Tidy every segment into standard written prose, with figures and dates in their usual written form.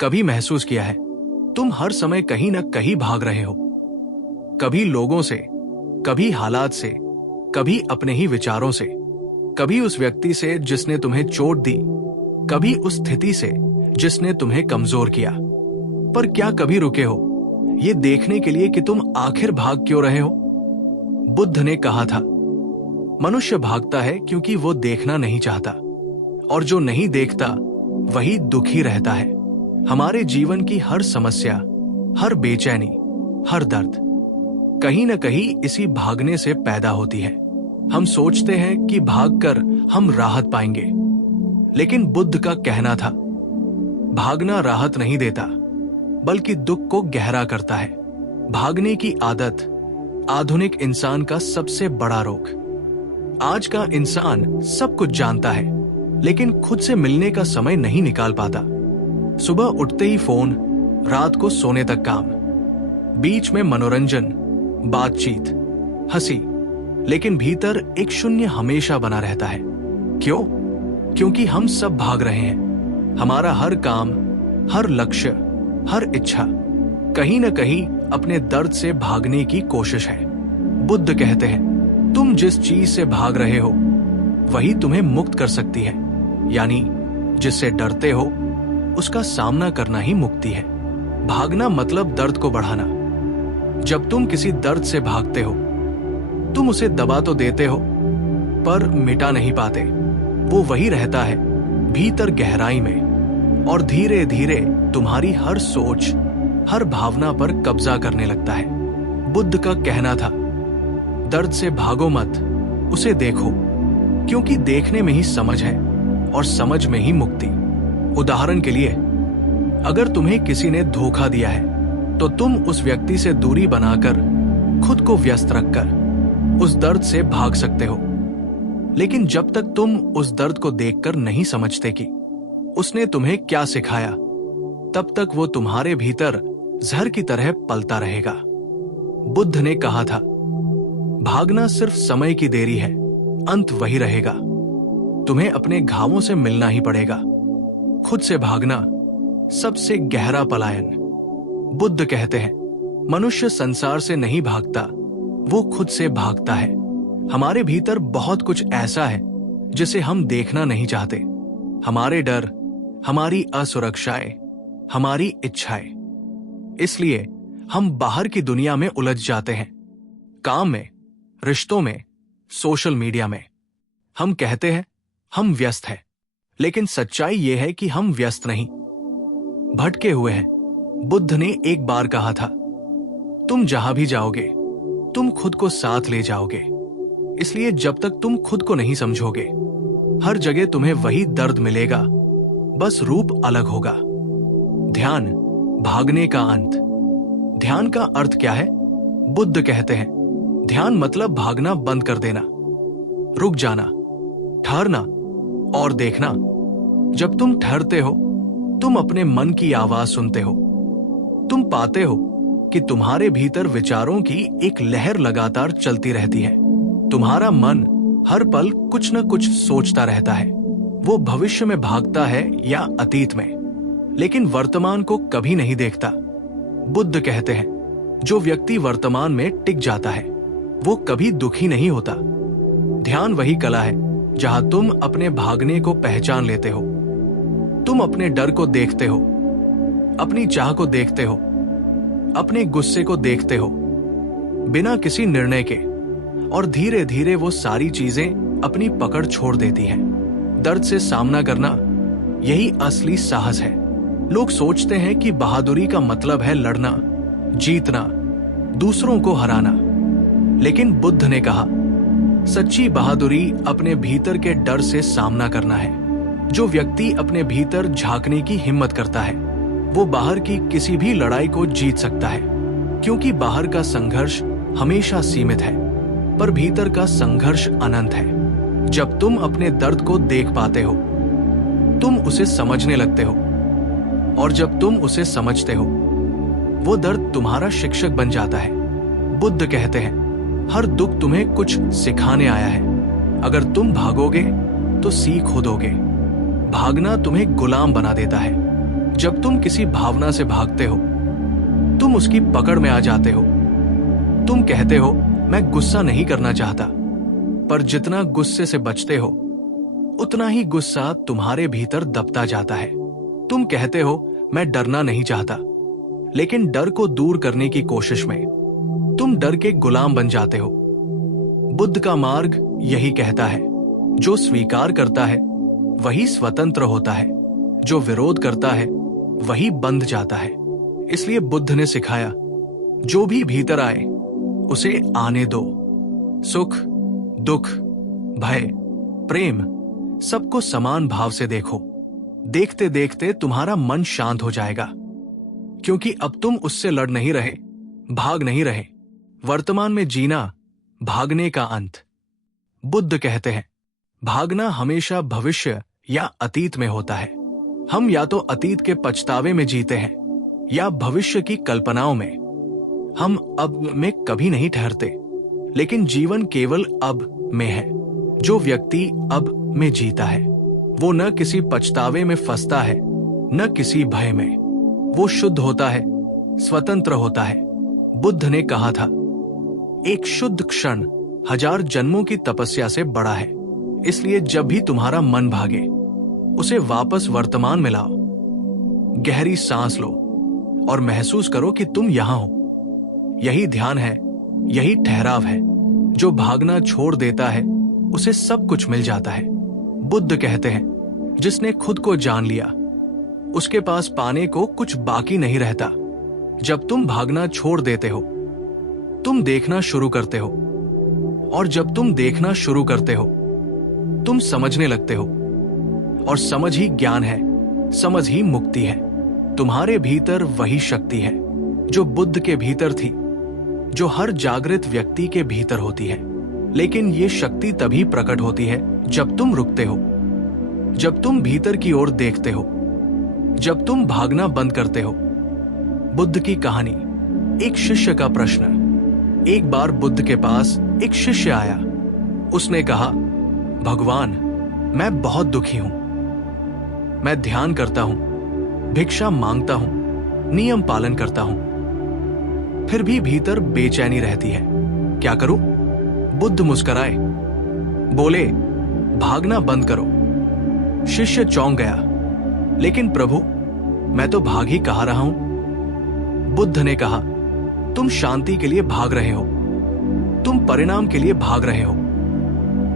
कभी महसूस किया है तुम हर समय कहीं न कहीं भाग रहे हो, कभी लोगों से, कभी हालात से, कभी अपने ही विचारों से, कभी उस व्यक्ति से जिसने तुम्हें चोट दी, कभी उस स्थिति से जिसने तुम्हें कमजोर किया। पर क्या कभी रुके हो ये देखने के लिए कि तुम आखिर भाग क्यों रहे हो? बुद्ध ने कहा था, मनुष्य भागता है क्योंकि वो देखना नहीं चाहता, और जो नहीं देखता वही दुखी रहता है। हमारे जीवन की हर समस्या, हर बेचैनी, हर दर्द कहीं न कहीं इसी भागने से पैदा होती है। हम सोचते हैं कि भागकर हम राहत पाएंगे, लेकिन बुद्ध का कहना था, भागना राहत नहीं देता, बल्कि दुख को गहरा करता है। भागने की आदत आधुनिक इंसान का सबसे बड़ा रोग। आज का इंसान सब कुछ जानता है, लेकिन खुद से मिलने का समय नहीं निकाल पाता। सुबह उठते ही फोन, रात को सोने तक काम, बीच में मनोरंजन, बातचीत, हंसी, लेकिन भीतर एक शून्य हमेशा बना रहता है। क्यों? क्योंकि हम सब भाग रहे हैं। हमारा हर काम, हर लक्ष्य, हर इच्छा कहीं न कहीं अपने दर्द से भागने की कोशिश है। बुद्ध कहते हैं, तुम जिस चीज से भाग रहे हो वही तुम्हें मुक्त कर सकती है, यानी जिससे डरते हो उसका सामना करना ही मुक्ति है। भागना मतलब दर्द को बढ़ाना। जब तुम किसी दर्द से भागते हो, तुम उसे दबा तो देते हो, पर मिटा नहीं पाते। वो वही रहता है भीतर गहराई में, और धीरे धीरे तुम्हारी हर सोच, हर भावना पर कब्जा करने लगता है। बुद्ध का कहना था, दर्द से भागो मत, उसे देखो, क्योंकि देखने में ही समझ है और समझ में ही मुक्ति। उदाहरण के लिए, अगर तुम्हें किसी ने धोखा दिया है तो तुम उस व्यक्ति से दूरी बनाकर, खुद को व्यस्त रखकर उस दर्द से भाग सकते हो। लेकिन जब तक तुम उस दर्द को देखकर नहीं समझते कि उसने तुम्हें क्या सिखाया, तब तक वो तुम्हारे भीतर जहर की तरह पलता रहेगा। बुद्ध ने कहा था, भागना सिर्फ समय की देरी है, अंत वही रहेगा। तुम्हें अपने घावों से मिलना ही पड़ेगा। खुद से भागना सबसे गहरा पलायन। बुद्ध कहते हैं, मनुष्य संसार से नहीं भागता, वो खुद से भागता है। हमारे भीतर बहुत कुछ ऐसा है जिसे हम देखना नहीं चाहते। हमारे डर, हमारी असुरक्षाएं, हमारी इच्छाएं। इसलिए हम बाहर की दुनिया में उलझ जाते हैं, काम में, रिश्तों में, सोशल मीडिया में। हम कहते हैं हम व्यस्त हैं, लेकिन सच्चाई यह है कि हम व्यस्त नहीं, भटके हुए हैं। बुद्ध ने एक बार कहा था, तुम जहां भी जाओगे तुम खुद को साथ ले जाओगे। इसलिए जब तक तुम खुद को नहीं समझोगे, हर जगह तुम्हें वही दर्द मिलेगा, बस रूप अलग होगा। ध्यान, भागने का अंत। ध्यान का अर्थ क्या है? बुद्ध कहते हैं, ध्यान मतलब भागना बंद कर देना, रुक जाना, ठहरना और देखना। जब तुम ठहरते हो, तुम अपने मन की आवाज सुनते हो। तुम पाते हो कि तुम्हारे भीतर विचारों की एक लहर लगातार चलती रहती है। तुम्हारा मन हर पल कुछ न कुछ सोचता रहता है। वो भविष्य में भागता है या अतीत में, लेकिन वर्तमान को कभी नहीं देखता। बुद्ध कहते हैं, जो व्यक्ति वर्तमान में टिक जाता है वो कभी दुखी नहीं होता। ध्यान वही कला है जहां तुम अपने भागने को पहचान लेते हो। तुम अपने डर को देखते हो, अपनी चाह को देखते हो, अपने गुस्से को देखते हो, बिना किसी निर्णय के, और धीरे धीरे वो सारी चीजें अपनी पकड़ छोड़ देती हैं। दर्द से सामना करना, यही असली साहस है। लोग सोचते हैं कि बहादुरी का मतलब है लड़ना, जीतना, दूसरों को हराना। लेकिन बुद्ध ने कहा, सच्ची बहादुरी अपने भीतर के डर से सामना करना है। जो व्यक्ति अपने भीतर झांकने की हिम्मत करता है, वो बाहर की किसी भी लड़ाई को जीत सकता है। क्योंकि बाहर का संघर्ष हमेशा सीमित है, पर भीतर का संघर्ष अनंत है। जब तुम अपने दर्द को देख पाते हो, तुम उसे समझने लगते हो, और जब तुम उसे समझते हो, वो दर्द तुम्हारा शिक्षक बन जाता है। बुद्ध कहते हैं, हर दुख तुम्हें कुछ सिखाने आया है। अगर तुम भागोगे तो सीख खो दोगे। भागना तुम्हें गुलाम बना देता है, जब तुम किसी भावना से भागते हो, तुम उसकी पकड़ में आ जाते हो। तुम कहते हो मैं गुस्सा नहीं करना चाहता, पर जितना गुस्से से बचते हो उतना ही गुस्सा तुम्हारे भीतर दबता जाता है। तुम कहते हो मैं डरना नहीं चाहता, लेकिन डर को दूर करने की कोशिश में तुम डर के गुलाम बन जाते हो। बुद्ध का मार्ग यही कहता है, जो स्वीकार करता है वही स्वतंत्र होता है, जो विरोध करता है वही बंध जाता है। इसलिए बुद्ध ने सिखाया, जो भी भीतर आए उसे आने दो। सुख, दुख, भय, प्रेम सबको समान भाव से देखो। देखते देखते तुम्हारा मन शांत हो जाएगा, क्योंकि अब तुम उससे लड़ नहीं रहे, भाग नहीं रहे। वर्तमान में जीना भागने का अंत। बुद्ध कहते हैं, भागना हमेशा भविष्य या अतीत में होता है। हम या तो अतीत के पछतावे में जीते हैं या भविष्य की कल्पनाओं में। हम अब में कभी नहीं ठहरते, लेकिन जीवन केवल अब में है। जो व्यक्ति अब में जीता है वो न किसी पछतावे में फंसता है न किसी भय में। वो शुद्ध होता है, स्वतंत्र होता है। बुद्ध ने कहा था, एक शुद्ध क्षण 1000 जन्मों की तपस्या से बड़ा है। इसलिए जब भी तुम्हारा मन भागे उसे वापस वर्तमान में लाओ। गहरी सांस लो और महसूस करो कि तुम यहां हो। यही ध्यान है, यही ठहराव है। जो भागना छोड़ देता है उसे सब कुछ मिल जाता है। बुद्ध कहते हैं, जिसने खुद को जान लिया उसके पास पाने को कुछ बाकी नहीं रहता। जब तुम भागना छोड़ देते हो तुम देखना शुरू करते हो, और जब तुम देखना शुरू करते हो तुम समझने लगते हो, और समझ ही ज्ञान है, समझ ही मुक्ति है। तुम्हारे भीतर वही शक्ति है जो बुद्ध के भीतर थी, जो हर जागृत व्यक्ति के भीतर होती है। लेकिन ये शक्ति तभी प्रकट होती है जब तुम रुकते हो, जब तुम भीतर की ओर देखते हो, जब तुम भागना बंद करते हो। बुद्ध की कहानी। एक शिष्य का प्रश्न। एक बार बुद्ध के पास एक शिष्य आया। उसने कहा, भगवान, मैं बहुत दुखी हूं। मैं ध्यान करता हूं, भिक्षा मांगता हूं, नियम पालन करता हूं, फिर भी भीतर बेचैनी रहती है। क्या करूं? बुद्ध मुस्कुराए, बोले, भागना बंद करो। शिष्य चौंक गया, लेकिन प्रभु, मैं तो भाग ही कहा रहा हूं। बुद्ध ने कहा, तुम शांति के लिए भाग रहे हो, तुम परिणाम के लिए भाग रहे हो।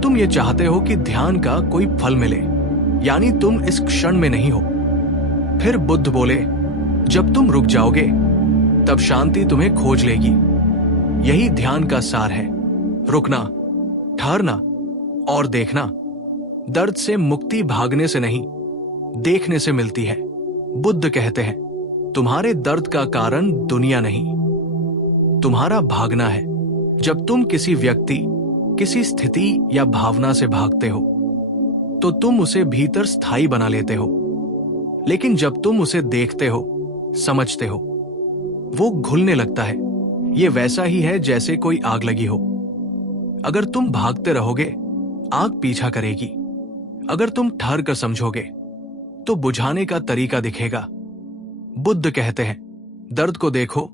तुम ये चाहते हो कि ध्यान का कोई फल मिले, यानी तुम इस क्षण में नहीं हो। फिर बुद्ध बोले, जब तुम रुक जाओगे तब शांति तुम्हें खोज लेगी। यही ध्यान का सार है, रुकना, ठहरना और देखना। दर्द से मुक्ति भागने से नहीं, देखने से मिलती है। बुद्ध कहते हैं, तुम्हारे दर्द का कारण दुनिया नहीं, तुम्हारा भागना है। जब तुम किसी व्यक्ति, किसी स्थिति या भावना से भागते हो तो तुम उसे भीतर स्थायी बना लेते हो। लेकिन जब तुम उसे देखते हो, समझते हो, वो घुलने लगता है। ये वैसा ही है जैसे कोई आग लगी हो। अगर तुम भागते रहोगे, आग पीछा करेगी। अगर तुम ठहर कर समझोगे तो बुझाने का तरीका दिखेगा। बुद्ध कहते हैं, दर्द को देखो,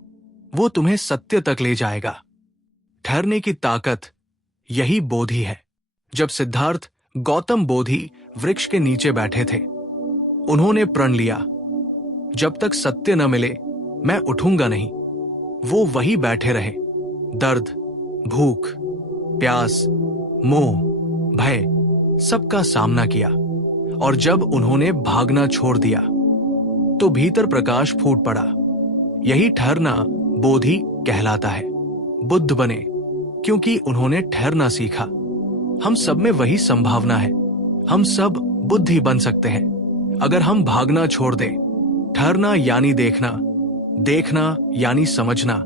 वो तुम्हें सत्य तक ले जाएगा। ठहरने की ताकत यही बोधि है। जब सिद्धार्थ गौतम बोधि वृक्ष के नीचे बैठे थे, उन्होंने प्रण लिया, जब तक सत्य न मिले मैं उठूंगा नहीं। वो वही बैठे रहे। दर्द, भूख, प्यास, मोह, भय सबका सामना किया, और जब उन्होंने भागना छोड़ दिया तो भीतर प्रकाश फूट पड़ा। यही ठहरना बोधि कहलाता है। बुद्ध बने क्योंकि उन्होंने ठहरना सीखा। हम सब में वही संभावना है। हम सब बुद्धि बन सकते हैं अगर हम भागना छोड़ दें। ठहरना यानी देखना, देखना यानी समझना,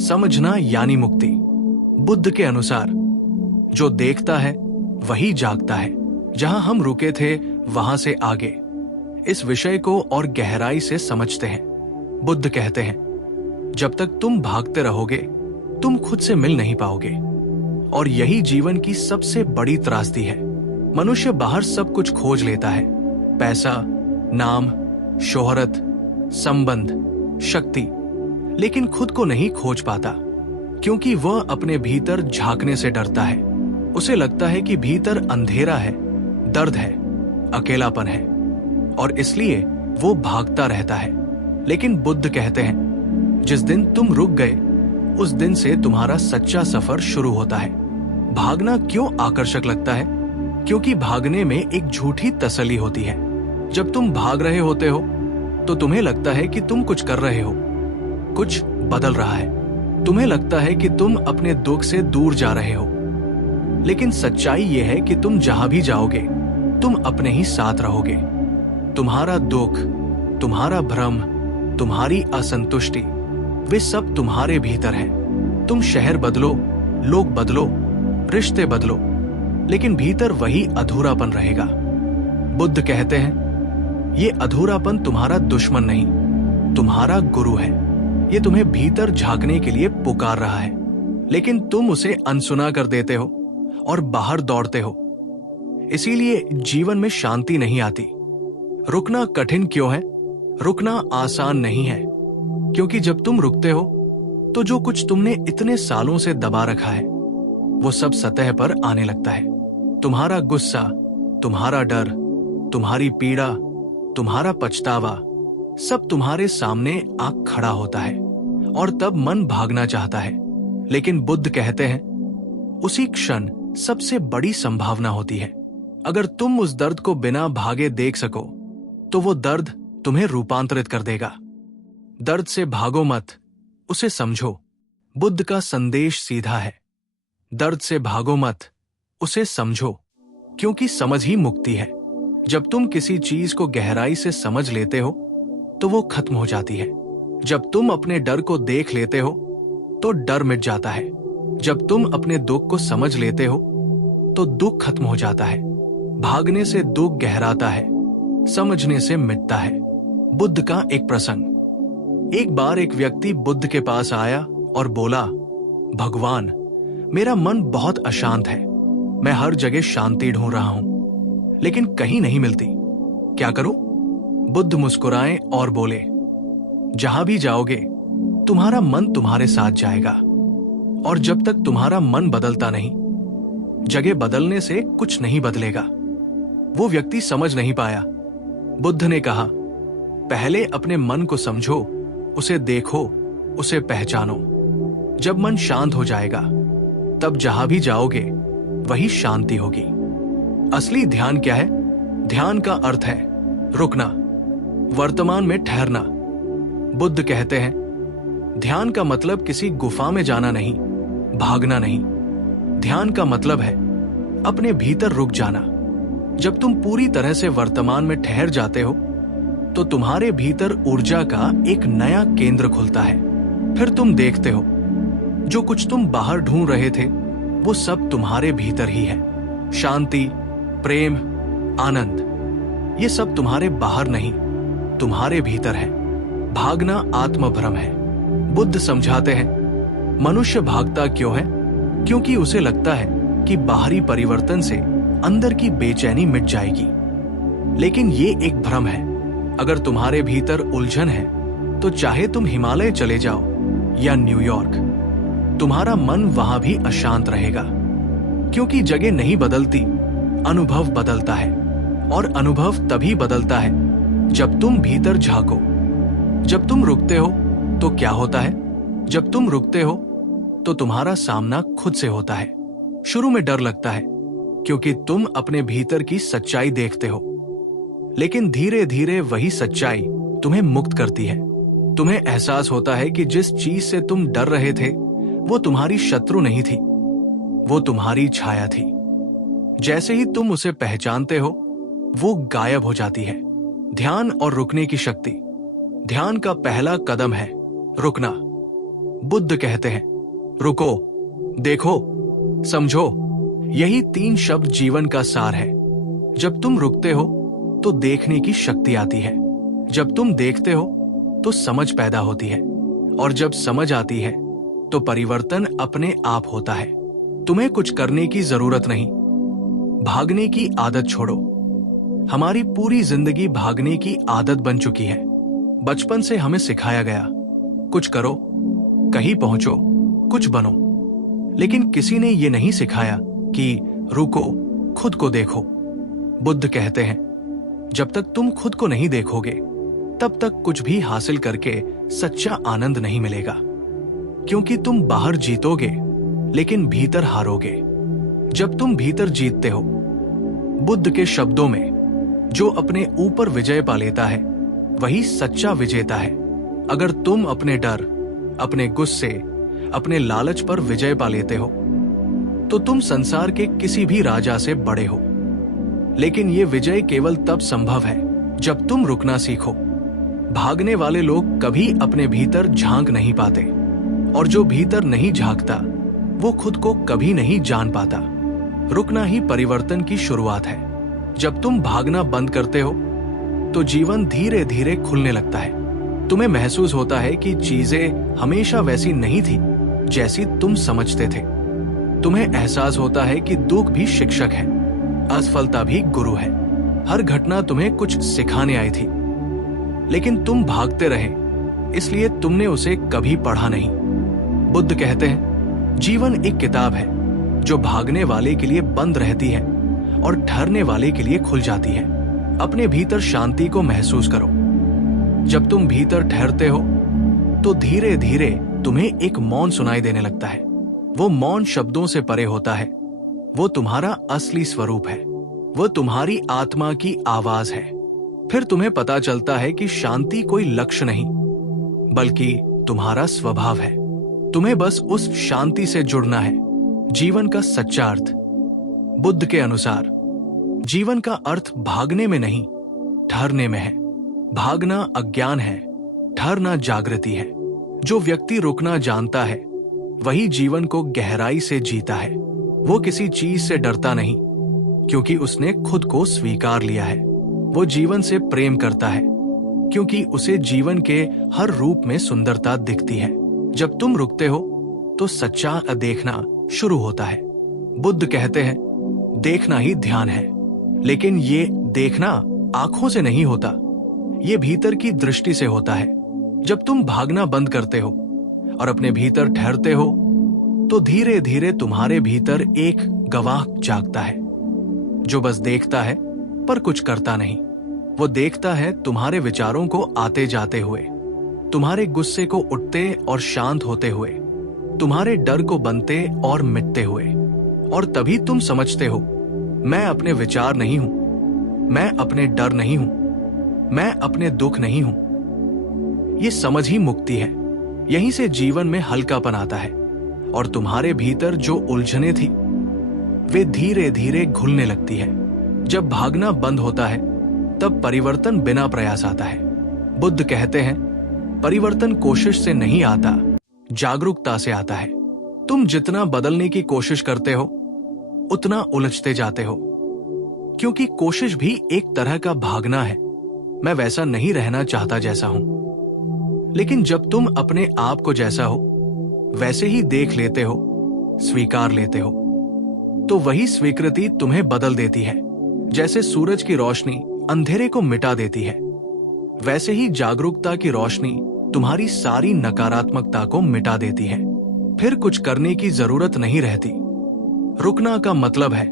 समझना यानी मुक्ति। बुद्ध के अनुसार जो देखता है वही जागता है। जहां हम रुके थे वहां से आगे इस विषय को और गहराई से समझते हैं। बुद्ध कहते हैं, जब तक तुम भागते रहोगे तुम खुद से मिल नहीं पाओगे, और यही जीवन की सबसे बड़ी त्रासदी है। मनुष्य बाहर सब कुछ खोज लेता है, पैसा, नाम, शोहरत, संबंध, शक्ति, लेकिन खुद को नहीं खोज पाता क्योंकि वह अपने भीतर झांकने से डरता है। उसे लगता है कि भीतर अंधेरा है, दर्द है, अकेलापन है और इसलिए वो भागता रहता है। लेकिन बुद्ध कहते हैं, जिस दिन तुम रुक गए उस दिन से तुम्हारा सच्चा सफर शुरू होता है। भागना क्यों आकर्षक लगता है? क्योंकि भागने में एक झूठी तसल्ली होती है। जब तुम भाग रहे होते हो तो तुम्हें लगता है कि तुम कुछ कर रहे हो, कुछ बदल रहा है। तुम्हें लगता है कि तुम अपने दुख से दूर जा रहे हो, लेकिन सच्चाई यह है कि तुम जहां भी जाओगे तुम अपने ही साथ रहोगे। तुम्हारा दुख, तुम्हारा भ्रम, तुम्हारी असंतुष्टि, वे सब तुम्हारे भीतर हैं। तुम शहर बदलो, लोग बदलो, रिश्ते बदलो, लेकिन भीतर वही अधूरापन रहेगा। बुद्ध कहते हैं, ये अधूरापन तुम्हारा दुश्मन नहीं, तुम्हारा गुरु है। ये तुम्हें भीतर झांकने के लिए पुकार रहा है, लेकिन तुम उसे अनसुना कर देते हो और बाहर दौड़ते हो। इसीलिए जीवन में शांति नहीं आती। रुकना कठिन क्यों है? रुकना आसान नहीं है, क्योंकि जब तुम रुकते हो तो जो कुछ तुमने इतने सालों से दबा रखा है वो सब सतह पर आने लगता है। तुम्हारा गुस्सा, तुम्हारा डर, तुम्हारी पीड़ा, तुम्हारा पछतावा, सब तुम्हारे सामने आ खड़ा होता है और तब मन भागना चाहता है। लेकिन बुद्ध कहते हैं, उसी क्षण सबसे बड़ी संभावना होती है। अगर तुम उस दर्द को बिना भागे देख सको तो वो दर्द तुम्हें रूपांतरित कर देगा। दर्द से भागो मत, उसे समझो। बुद्ध का संदेश सीधा है, दर्द से भागो मत, उसे समझो, क्योंकि समझ ही मुक्ति है। जब तुम किसी चीज को गहराई से समझ लेते हो तो वो खत्म हो जाती है। जब तुम अपने डर को देख लेते हो तो डर मिट जाता है। जब तुम अपने दुख को समझ लेते हो तो दुख खत्म हो जाता है। भागने से दुख गहराता है, समझने से मिटता है। बुद्ध का एक प्रसंग। एक बार एक व्यक्ति बुद्ध के पास आया और बोला, भगवान, मेरा मन बहुत अशांत है। मैं हर जगह शांति ढूंढ रहा हूं, लेकिन कहीं नहीं मिलती। क्या करूं? बुद्ध मुस्कुराए और बोले, जहां भी जाओगे तुम्हारा मन तुम्हारे साथ जाएगा, और जब तक तुम्हारा मन बदलता नहीं, जगह बदलने से कुछ नहीं बदलेगा। वो व्यक्ति समझ नहीं पाया। बुद्ध ने कहा, पहले अपने मन को समझो, उसे देखो, उसे पहचानो। जब मन शांत हो जाएगा तब जहां भी जाओगे वही शांति होगी। असली ध्यान क्या है? ध्यान का अर्थ है रुकना, वर्तमान में ठहरना। बुद्ध कहते हैं, ध्यान का मतलब किसी गुफा में जाना नहीं, भागना नहीं। ध्यान का मतलब है अपने भीतर रुक जाना। जब तुम पूरी तरह से वर्तमान में ठहर जाते हो तो तुम्हारे भीतर ऊर्जा का एक नया केंद्र खुलता है। फिर तुम देखते हो जो कुछ तुम बाहर ढूंढ रहे थे वो सब तुम्हारे भीतर ही है। शांति, प्रेम, आनंद, ये सब तुम्हारे बाहर नहीं, तुम्हारे भीतर है। भागना आत्मभ्रम है। बुद्ध समझाते हैं, मनुष्य भागता क्यों है? क्योंकि उसे लगता है कि बाहरी परिवर्तन से अंदर की बेचैनी मिट जाएगी। लेकिन ये एक भ्रम है। अगर तुम्हारे भीतर उलझन है तो चाहे तुम हिमालय चले जाओ या न्यूयॉर्क, तुम्हारा मन वहां भी अशांत रहेगा। क्योंकि जगह नहीं बदलती, अनुभव बदलता है, और अनुभव तभी बदलता है जब तुम भीतर झांको। जब तुम रुकते हो तो क्या होता है? जब तुम रुकते हो तो तुम्हारा सामना खुद से होता है। शुरू में डर लगता है क्योंकि तुम अपने भीतर की सच्चाई देखते हो, लेकिन धीरे धीरे वही सच्चाई तुम्हें मुक्त करती है। तुम्हें एहसास होता है कि जिस चीज से तुम डर रहे थे वो तुम्हारी शत्रु नहीं थी, वो तुम्हारी छाया थी। जैसे ही तुम उसे पहचानते हो वो गायब हो जाती है। ध्यान और रुकने की शक्ति। ध्यान का पहला कदम है रुकना। बुद्ध कहते हैं, रुको, देखो, समझो। यही 3 शब्द जीवन का सार है। जब तुम रुकते हो तो देखने की शक्ति आती है। जब तुम देखते हो तो समझ पैदा होती है, और जब समझ आती है तो परिवर्तन अपने आप होता है। तुम्हें कुछ करने की जरूरत नहीं। भागने की आदत छोड़ो। हमारी पूरी जिंदगी भागने की आदत बन चुकी है। बचपन से हमें सिखाया गया, कुछ करो, कहीं पहुंचो, कुछ बनो। लेकिन किसी ने यह नहीं सिखाया कि रुको, खुद को देखो। बुद्ध कहते हैं, जब तक तुम खुद को नहीं देखोगे तब तक कुछ भी हासिल करके सच्चा आनंद नहीं मिलेगा, क्योंकि तुम बाहर जीतोगे लेकिन भीतर हारोगे जब तुम भीतर जीतते हो। बुद्ध के शब्दों में, जो अपने ऊपर विजय पा लेता है वही सच्चा विजेता है। अगर तुम अपने डर, अपने गुस्से, अपने लालच पर विजय पा लेते हो तो तुम संसार के किसी भी राजा से बड़े हो। लेकिन यह विजय केवल तब संभव है जब तुम रुकना सीखो। भागने वाले लोग कभी अपने भीतर झांक नहीं पाते, और जो भीतर नहीं झांकता वो खुद को कभी नहीं जान पाता। रुकना ही परिवर्तन की शुरुआत है। जब तुम भागना बंद करते हो तो जीवन धीरे धीरे खुलने लगता है। तुम्हें महसूस होता है कि चीजें हमेशा वैसी नहीं थी जैसी तुम समझते थे। तुम्हें एहसास होता है कि दुख भी शिक्षक है, असफलता भी गुरु है। हर घटना तुम्हें कुछ सिखाने आई थी, लेकिन तुम भागते रहे, इसलिए तुमने उसे कभी पढ़ा नहीं। बुद्ध कहते हैं, जीवन एक किताब है जो भागने वाले के लिए बंद रहती है और ठहरने वाले के लिए खुल जाती है। अपने भीतर शांति को महसूस करो। जब तुम भीतर ठहरते हो तो धीरे धीरे तुम्हें एक मौन सुनाई देने लगता है। वो मौन शब्दों से परे होता है। वो तुम्हारा असली स्वरूप है। वो तुम्हारी आत्मा की आवाज है। फिर तुम्हें पता चलता है कि शांति कोई लक्ष्य नहीं, बल्कि तुम्हारा स्वभाव है। तुम्हें बस उस शांति से जुड़ना है। जीवन का सच्चा अर्थ बुद्ध के अनुसार, जीवन का अर्थ भागने में नहीं, ठहरने में है। भागना अज्ञान है, ठहरना जागृति है। जो व्यक्ति रुकना जानता है वही जीवन को गहराई से जीता है। वो किसी चीज से डरता नहीं, क्योंकि उसने खुद को स्वीकार लिया है। वो जीवन से प्रेम करता है, क्योंकि उसे जीवन के हर रूप में सुंदरता दिखती है। जब तुम रुकते हो तो सच्चा देखना शुरू होता है। बुद्ध कहते हैं, देखना ही ध्यान है। लेकिन ये देखना आंखों से नहीं होता, ये भीतर की दृष्टि से होता है। जब तुम भागना बंद करते हो और अपने भीतर ठहरते हो तो धीरे धीरे तुम्हारे भीतर एक गवाह जागता है, जो बस देखता है पर कुछ करता नहीं। वो देखता है तुम्हारे विचारों को आते जाते हुए, तुम्हारे गुस्से को उठते और शांत होते हुए, तुम्हारे डर को बनते और मिटते हुए। और तभी तुम समझते हो, मैं अपने विचार नहीं हूं, मैं अपने डर नहीं हूं, मैं अपने दुख नहीं हूं। ये समझ ही मुक्ति है। यहीं से जीवन में हल्कापन आता है और तुम्हारे भीतर जो उलझने थी वे धीरे धीरे घुलने लगती है। जब भागना बंद होता है तब परिवर्तन बिना प्रयास आता है। बुद्ध कहते हैं, परिवर्तन कोशिश से नहीं आता, जागरूकता से आता है। तुम जितना बदलने की कोशिश करते हो उतना उलझते जाते हो, क्योंकि कोशिश भी एक तरह का भागना है। मैं वैसा नहीं रहना चाहता जैसा हूं। लेकिन जब तुम अपने आप को जैसा हो वैसे ही देख लेते हो, स्वीकार लेते हो, तो वही स्वीकृति तुम्हें बदल देती है। जैसे सूरज की रोशनी अंधेरे को मिटा देती है, वैसे ही जागरूकता की रोशनी तुम्हारी सारी नकारात्मकता को मिटा देती है। फिर कुछ करने की जरूरत नहीं रहती। रुकना का मतलब है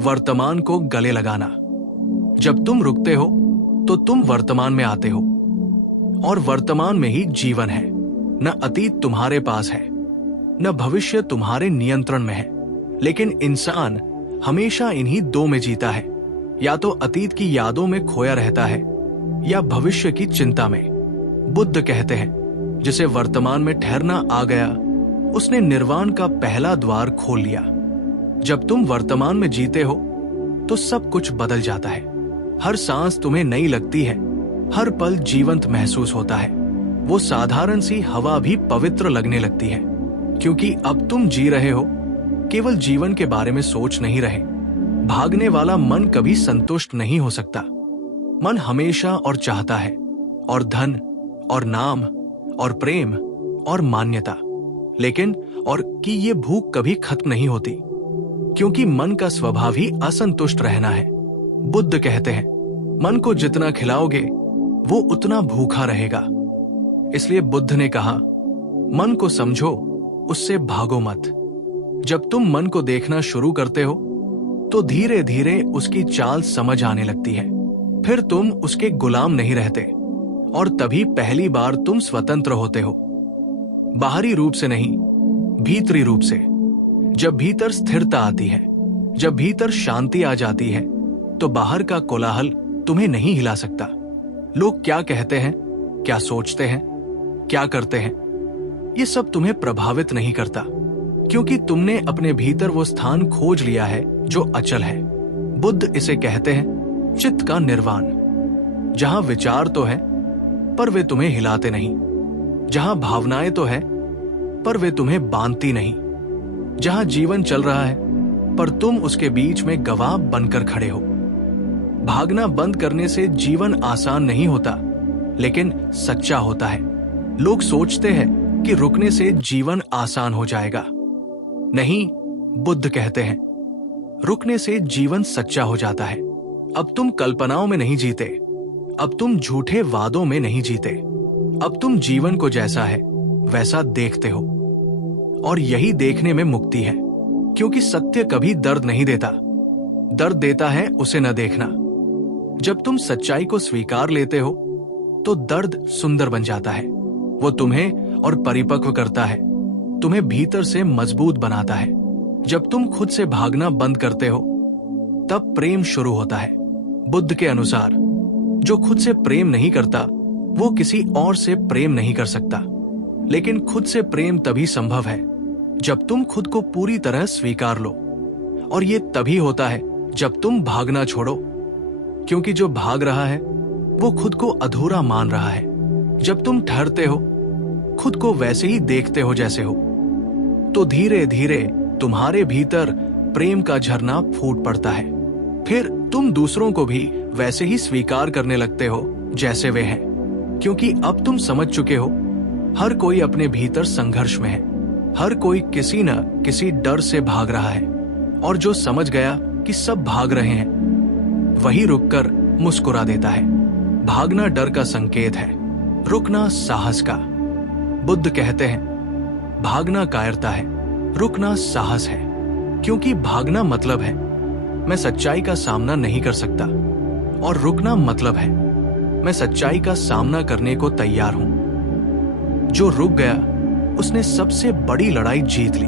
वर्तमान को गले लगाना। जब तुम रुकते हो तो तुम वर्तमान में आते हो, और वर्तमान में ही जीवन है। न अतीत तुम्हारे पास है, न भविष्य तुम्हारे नियंत्रण में है। लेकिन इंसान हमेशा इन्हीं दो में जीता है, या तो अतीत की यादों में खोया रहता है या भविष्य की चिंता में। बुद्ध कहते हैं, जिसे वर्तमान में ठहरना आ गया उसने निर्वाण का पहला द्वार खोल लिया। जब तुम वर्तमान में जीते हो तो सब कुछ बदल जाता है। हर सांस तुम्हें नई लगती है, हर पल जीवंत महसूस होता है। वो साधारण सी हवा भी पवित्र लगने लगती है, क्योंकि अब तुम जी रहे हो, केवल जीवन के बारे में सोच नहीं रहे। भागने वाला मन कभी संतुष्ट नहीं हो सकता। मन हमेशा और चाहता है, और धन और नाम और प्रेम और मान्यता। लेकिन और कि ये भूख कभी खत्म नहीं होती, क्योंकि मन का स्वभाव ही असंतुष्ट रहना है। बुद्ध कहते हैं, मन को जितना खिलाओगे वो उतना भूखा रहेगा। इसलिए बुद्ध ने कहा, मन को समझो, उससे भागो मत। जब तुम मन को देखना शुरू करते हो तो धीरे धीरे उसकी चाल समझ आने लगती है। फिर तुम उसके गुलाम नहीं रहते और तभी पहली बार तुम स्वतंत्र होते हो। बाहरी रूप से नहीं, भीतरी रूप से। जब भीतर स्थिरता आती है, जब भीतर शांति आ जाती है, तो बाहर का कोलाहल तुम्हें नहीं हिला सकता। लोग क्या कहते हैं, क्या सोचते हैं, क्या करते हैं, ये सब तुम्हें प्रभावित नहीं करता, क्योंकि तुमने अपने भीतर वो स्थान खोज लिया है जो अचल है। बुद्ध इसे कहते हैं चित्त का निर्वाण, जहां विचार तो है पर वे तुम्हें हिलाते नहीं, जहां भावनाएं तो है पर वे तुम्हें बांधती नहीं, जहां जीवन चल रहा है पर तुम उसके बीच में गवाह बनकर खड़े हो। भागना बंद करने से जीवन आसान नहीं होता, लेकिन सच्चा होता है। लोग सोचते हैं कि रुकने से जीवन आसान हो जाएगा। नहीं, बुद्ध कहते हैं रुकने से जीवन सच्चा हो जाता है। अब तुम कल्पनाओं में नहीं जीते, अब तुम झूठे वादों में नहीं जीते, अब तुम जीवन को जैसा है वैसा देखते हो। और यही देखने में मुक्ति है, क्योंकि सत्य कभी दर्द नहीं देता, दर्द देता है उसे न देखना। जब तुम सच्चाई को स्वीकार लेते हो तो दर्द सुंदर बन जाता है। वो तुम्हें और परिपक्व करता है, तुम्हें भीतर से मजबूत बनाता है। जब तुम खुद से भागना बंद करते हो तब प्रेम शुरू होता है। बुद्ध के अनुसार जो खुद से प्रेम नहीं करता वो किसी और से प्रेम नहीं कर सकता। लेकिन खुद से प्रेम तभी संभव है जब तुम खुद को पूरी तरह स्वीकार लो, और ये तभी होता है जब तुम भागना छोड़ो, क्योंकि जो भाग रहा है वो खुद को अधूरा मान रहा है। जब तुम ठहरते हो, खुद को वैसे ही देखते हो जैसे हो, तो धीरे धीरे तुम्हारे भीतर प्रेम का झरना फूट पड़ता है। फिर तुम दूसरों को भी वैसे ही स्वीकार करने लगते हो जैसे वे हैं, क्योंकि अब तुम समझ चुके हो हर कोई अपने भीतर संघर्ष में है, हर कोई किसी न किसी डर से भाग रहा है। और जो समझ गया कि सब भाग रहे हैं, वही रुककर मुस्कुरा देता है। भागना डर का संकेत है, रुकना साहस का। बुद्ध कहते हैं भागना कायरता है, रुकना साहस है। क्योंकि भागना मतलब है मैं सच्चाई का सामना नहीं कर सकता, और रुकना मतलब है मैं सच्चाई का सामना करने को तैयार हूं। जो रुक गया उसने सबसे बड़ी लड़ाई जीत ली,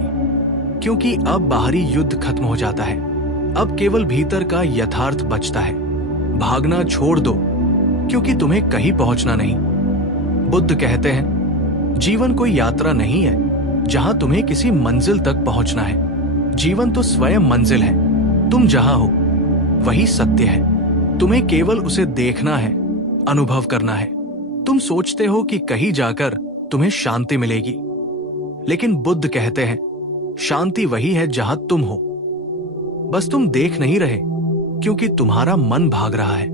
क्योंकि अब बाहरी युद्ध खत्म हो जाता है, अब केवल भीतर का यथार्थ बचता है। भागना छोड़ दो, क्योंकि तुम्हें कहीं पहुंचना नहीं। बुद्ध कहते हैं जीवन कोई यात्रा नहीं है जहां तुम्हें किसी मंजिल तक पहुंचना है। जीवन तो स्वयं मंजिल है। तुम जहां हो वही सत्य है, तुम्हें केवल उसे देखना है, अनुभव करना है। तुम सोचते हो कि कहीं जाकर तुम्हें शांति मिलेगी, लेकिन बुद्ध कहते हैं शांति वही है जहां तुम हो। बस तुम देख नहीं रहे, क्योंकि तुम्हारा मन भाग रहा है।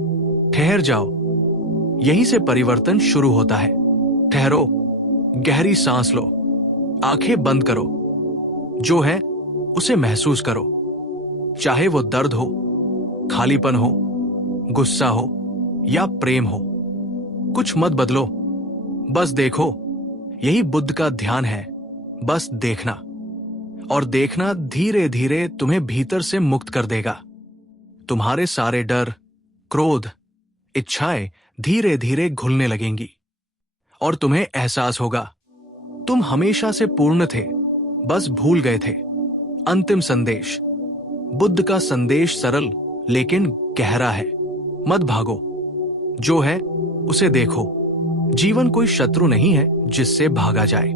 ठहर जाओ, यहीं से परिवर्तन शुरू होता है। ठहरो, गहरी सांस लो, आंखें बंद करो, जो है उसे महसूस करो। चाहे वो दर्द हो, खालीपन हो, गुस्सा हो या प्रेम हो, कुछ मत बदलो, बस देखो। यही बुद्ध का ध्यान है, बस देखना। और देखना धीरे धीरे तुम्हें भीतर से मुक्त कर देगा। तुम्हारे सारे डर, क्रोध, इच्छाएं धीरे धीरे घुलने लगेंगी, और तुम्हें एहसास होगा तुम हमेशा से पूर्ण थे, बस भूल गए थे। अंतिम संदेश। बुद्ध का संदेश सरल लेकिन गहरा है। मत भागो, जो है उसे देखो। जीवन कोई शत्रु नहीं है जिससे भागा जाए,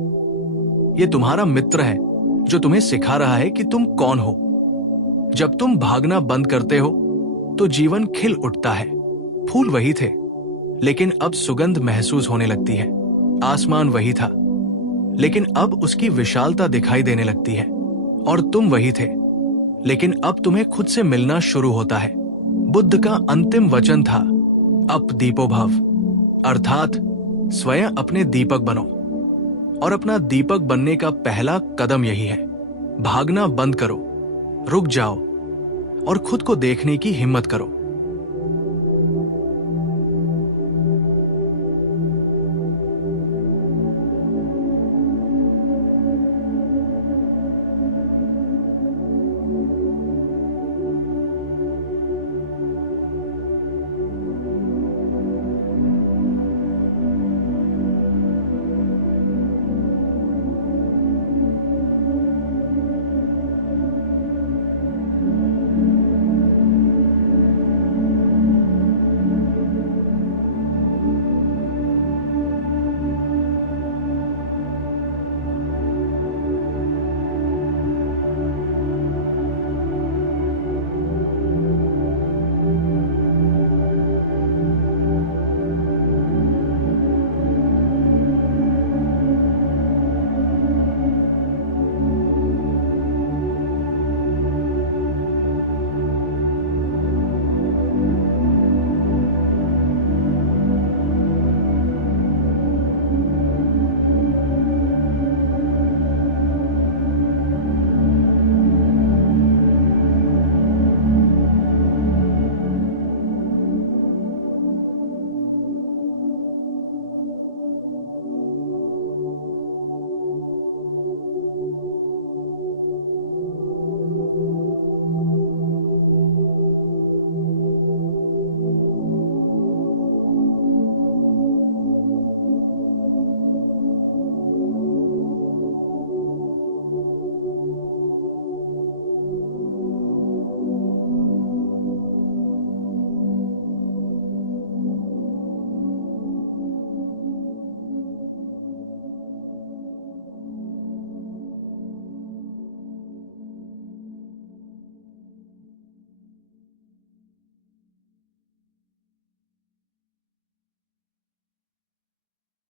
ये तुम्हारा मित्र है जो तुम्हें सिखा रहा है कि तुम कौन हो। जब तुम भागना बंद करते हो तो जीवन खिल उठता है। फूल वही थे, लेकिन अब सुगंध महसूस होने लगती है। आसमान वही था, लेकिन अब उसकी विशालता दिखाई देने लगती है। और तुम वही थे, लेकिन अब तुम्हें खुद से मिलना शुरू होता है। बुद्ध का अंतिम वचन था अप दीपो भव, अर्थात स्वयं अपने दीपक बनो। और अपना दीपक बनने का पहला कदम यही है। भागना बंद करो, रुक जाओ और खुद को देखने की हिम्मत करो।